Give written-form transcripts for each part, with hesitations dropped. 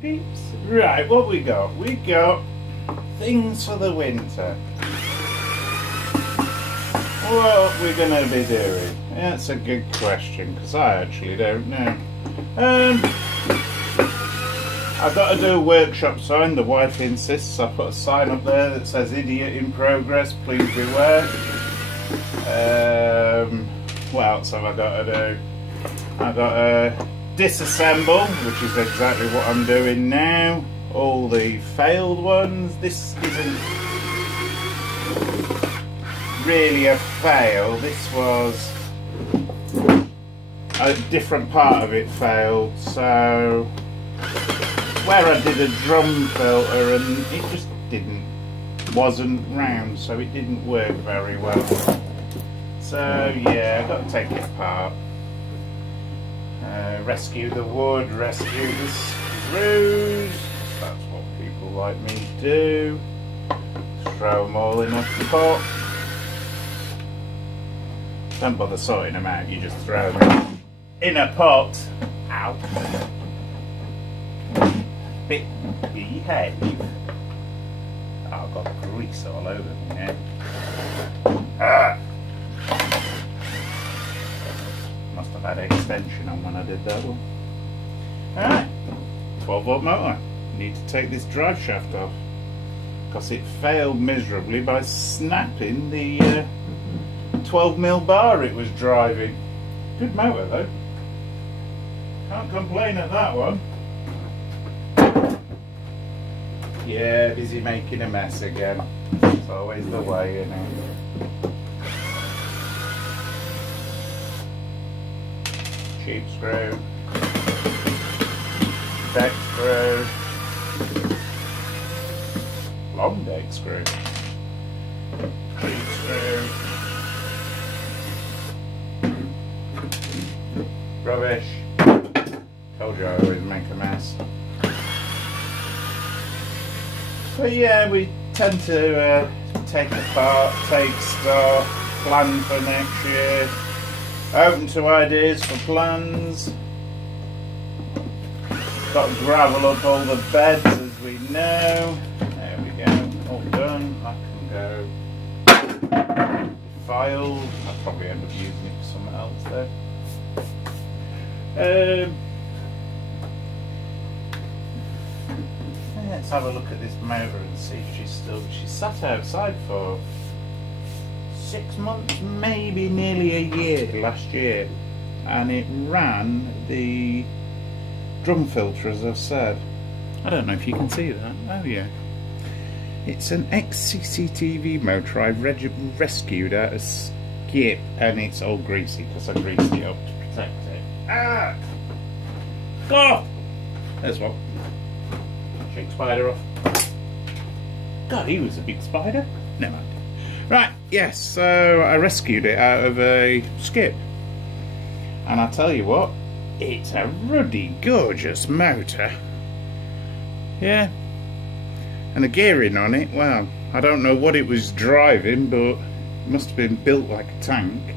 Peeps. Right, what we got? We got things for the winter. What we're going to be doing? That's a good question, because I actually don't know. I've got to do a workshop sign. The wife insists I put a sign up there that says "Idiot in progress, please beware." What else have I got to do? I've got to disassemble, which is exactly what I'm doing now. All the failed ones. This isn't really a fail. This was a different part of it failed. So where I did a drum filter and it just wasn't round, so it didn't work very well. So yeah, I've got to take it apart. Rescue the wood, rescue the screws. That's what people like me to do. Throw them all in a pot. Don't bother sorting them out, you just throw them in a pot. Ow. Behave. Oh, I've got grease all over me now. Ah. Must have had an extension on when I did that one. Alright, 12-volt motor. Need to take this drive shaft off because it failed miserably by snapping the 12mm bar it was driving. Good motor though. Can't complain at that one. Yeah, busy making a mess again. It's always the way, you know. Cheap screw, deck screw, long deck screw, cheap screw, rubbish. Told you I always make a mess. But yeah, we tend to take apart, take stock, plan for next year. Open to ideas for plans. Got to gravel up all the beds as we know. There we go, all done. That can go filed. I'll probably end up using it for something else though. Let's have a look at this motor and see if she's sat outside for 6 months, maybe nearly a year last year, and it ran the drum filter, as I've said. I don't know if you can see that. Oh yeah, it's an ex-CCTV motor I've rescued out of skip, and it's all greasy because I greased it up to protect it. Ah! Go! There's one. Shake spider off. God, he was a big spider. Never mind. Right, yes, so I rescued it out of a skip. And I tell you what, it's a ruddy, gorgeous motor. Yeah. And the gearing on it, well, I don't know what it was driving, but it must have been built like a tank.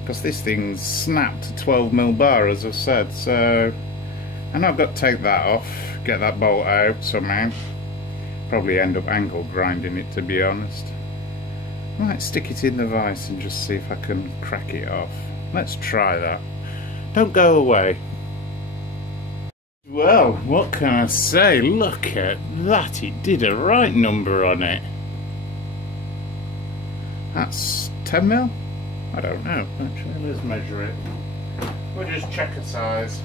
Because this thing's snapped a 12mm bar, as I said, so... And I've got to take that off, get that bolt out somehow. Probably end up angle grinding it, to be honest. I might stick it in the vise and just see if I can crack it off. Let's try that. Don't go away. Well, what can I say? Look at that, it did a right number on it. That's 10mm? I don't know, actually. Let's measure it. We'll just check a size.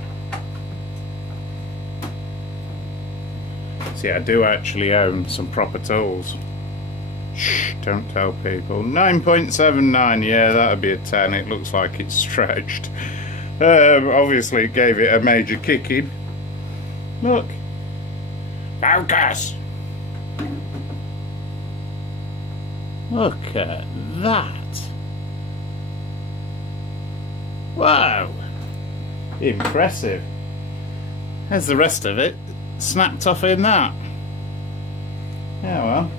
See, I do actually own some proper tools. Shh, don't tell people. 9.79, yeah, that'd be a 10. It looks like it's stretched. Obviously, it gave it a major kicking. Look. Focus! Look at that. Wow. Impressive. There's the rest of it. Snapped off in that. Yeah, well.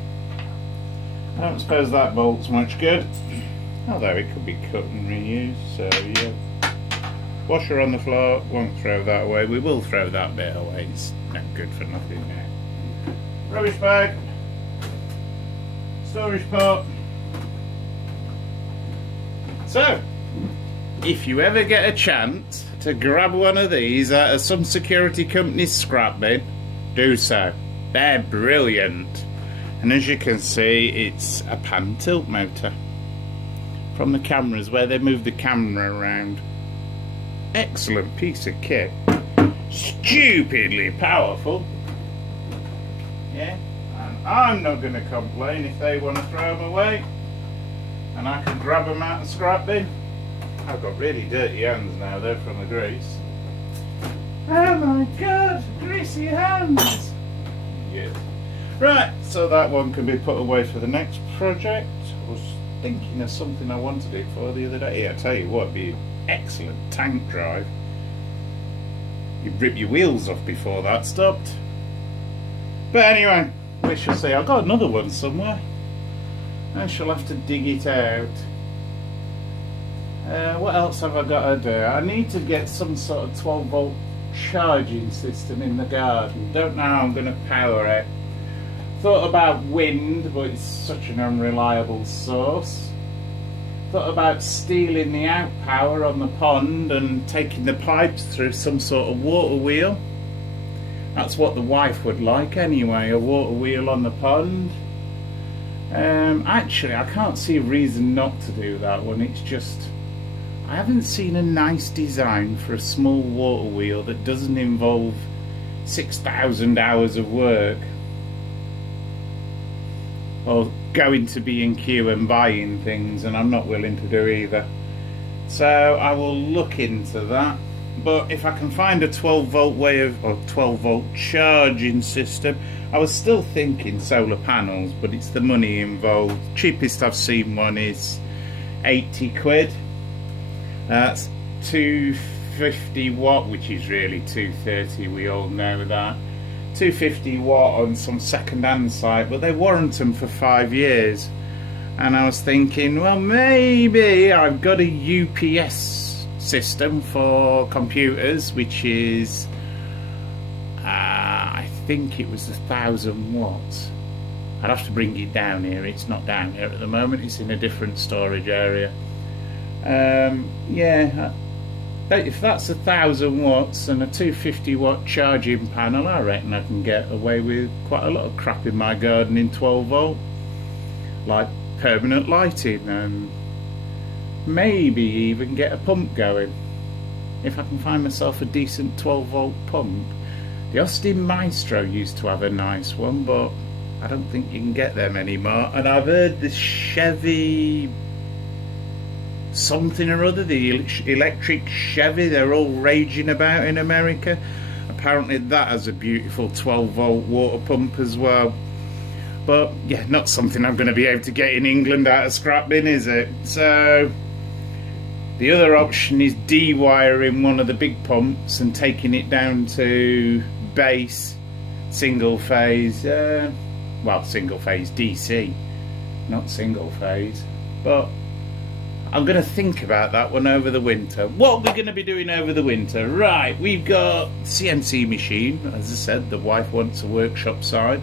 I don't suppose that bolt bolt's much good, although it could be cut and reused, so yeah. Washer on the floor, won't throw that away. We will throw that bit away, it's not good for nothing now. Rubbish bag, storage pot. So, if you ever get a chance to grab one of these out of some security company's scrap bin, do so. They're brilliant. And as you can see, it's a pan tilt motor from the cameras where they move the camera around. Excellent piece of kit. Stupidly powerful. Yeah, and I'm not going to complain if they want to throw them away and I can grab them out of the scrap bin. I've got really dirty hands now though from the grease. Oh my god, greasy hands! Yes. Right, so that one can be put away for the next project. I was thinking of something I wanted it for the other day. Yeah, I tell you what, it'd be an excellent tank drive. You'd rip your wheels off before that stopped. But anyway, we shall see. I've got another one somewhere. I shall have to dig it out. What else have I got to do? I need to get some sort of 12 volt charging system in the garden. Don't know how I'm going to power it. Thought about wind, but it's such an unreliable source. Thought about stealing the out power on the pond and taking the pipes through some sort of water wheel. That's what the wife would like anyway, a water wheel on the pond. Actually, I can't see a reason not to do that one. It's just, I haven't seen a nice design for a small water wheel that doesn't involve 6,000 hours of work. Or going to B&Q and buying things, and I'm not willing to do either. So I will look into that. But if I can find a 12 volt way of, or 12 volt charging system, I was still thinking solar panels, but it's the money involved. Cheapest I've seen one is 80 quid. That's 250 watt, which is really 230, we all know that. 250 watt on some second-hand site, but they warrant them for 5 years. And I was thinking, well, maybe I've got a UPS system for computers, which is I think it was 1,000 watts. I'd have to bring it down here. It's not down here at the moment, it's in a different storage area. Yeah, if that's 1,000 watts and a 250 watt charging panel, I reckon I can get away with quite a lot of crap in my garden in 12 volt, like permanent lighting, and maybe even get a pump going if I can find myself a decent 12 volt pump. The Austin Maestro used to have a nice one, but I don't think you can get them anymore. And I've heard the Chevy something or other, the electric Chevy, they're all raging about in America. Apparently that has a beautiful 12 volt water pump as well. But yeah, not something I'm going to be able to get in England out of scrap bin, is it? So the other option is de-wiring one of the big pumps and taking it down to base single phase, well, single phase DC, not single phase. But I'm going to think about that one over the winter. What we're going to be doing over the winter? Right, we've got CNC machine. As I said, the wife wants a workshop side.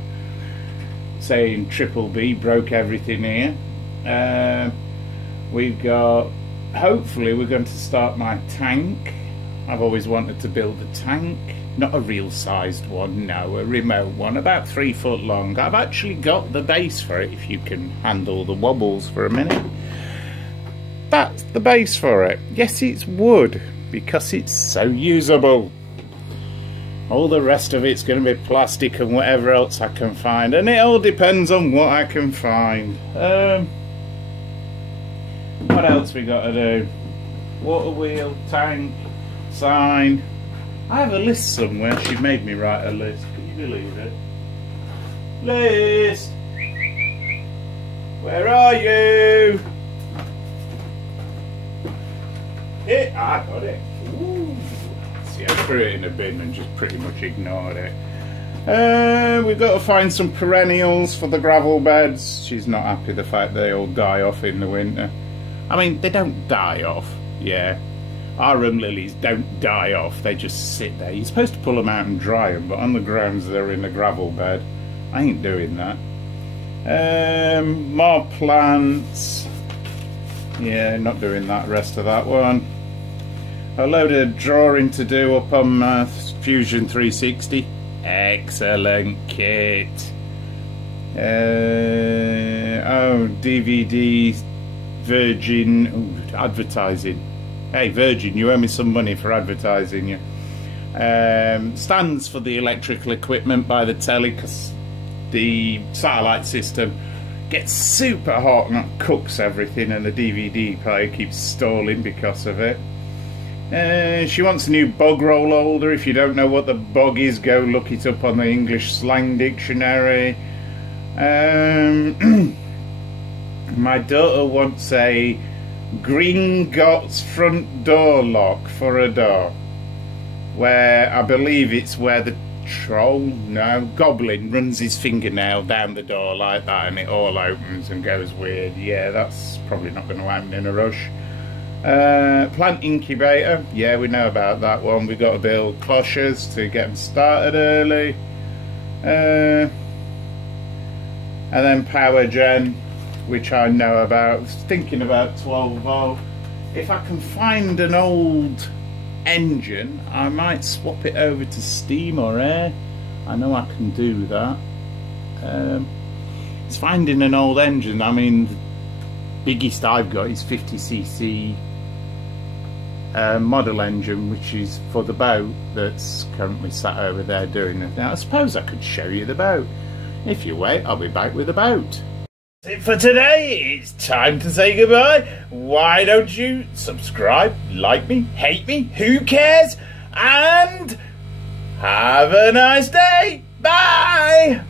Saying Triple B broke everything here. We've got, hopefully we're going to start my tank. I've always wanted to build a tank. Not a real sized one, no, a remote one, about 3 foot long. I've actually got the base for it, if you can handle the wobbles for a minute. That's the base for it. Yes, it's wood, because it's so usable. All the rest of it's going to be plastic and whatever else I can find, and it all depends on what I can find. What else we got to do? Water wheel, tank, sign. I have a list somewhere. She made me write a list. Can you believe it? List! Where are you? I got it. Ooh. See, I threw it in a bin and just pretty much ignored it. We've got to find some perennials for the gravel beds. She's not happy the fact they all die off in the winter. I mean, they don't die off, yeah, Arum lilies don't die off, they just sit there. You're supposed to pull them out and dry them, but on the grounds they're in a gravel bed. I ain't doing that. More plants. Yeah, not doing that rest of that one. A load of drawing to do up on my Fusion 360. Excellent kit. Oh, DVD Virgin advertising. Hey Virgin, you owe me some money for advertising you. Stands for the electrical equipment by the telly, because the satellite system gets super hot and that cooks everything, and the DVD player keeps stalling because of it. She wants a new bog roll holder. If you don't know what the bog is, go look it up on the English slang dictionary. My daughter wants a Gringotts front door lock for a door, where I believe it's where the goblin runs his fingernail down the door like that and it all opens and goes weird. Yeah, that's probably not going to happen in a rush. Plant incubator, yeah, we know about that one. We've got to build cloches to get them started early. And then power gen, which I know about. I was thinking about 12 volt. If I can find an old engine, I might swap it over to steam or air. I know I can do that. It's finding an old engine. I mean, the biggest I've got is 50cc model engine, which is for the boat that's currently sat over there doing it. Now I suppose I could show you the boat. If you wait, I'll be back with the boat. That's it for today. It's time to say goodbye. Why don't you subscribe, like me, hate me, who cares, and have a nice day. Bye.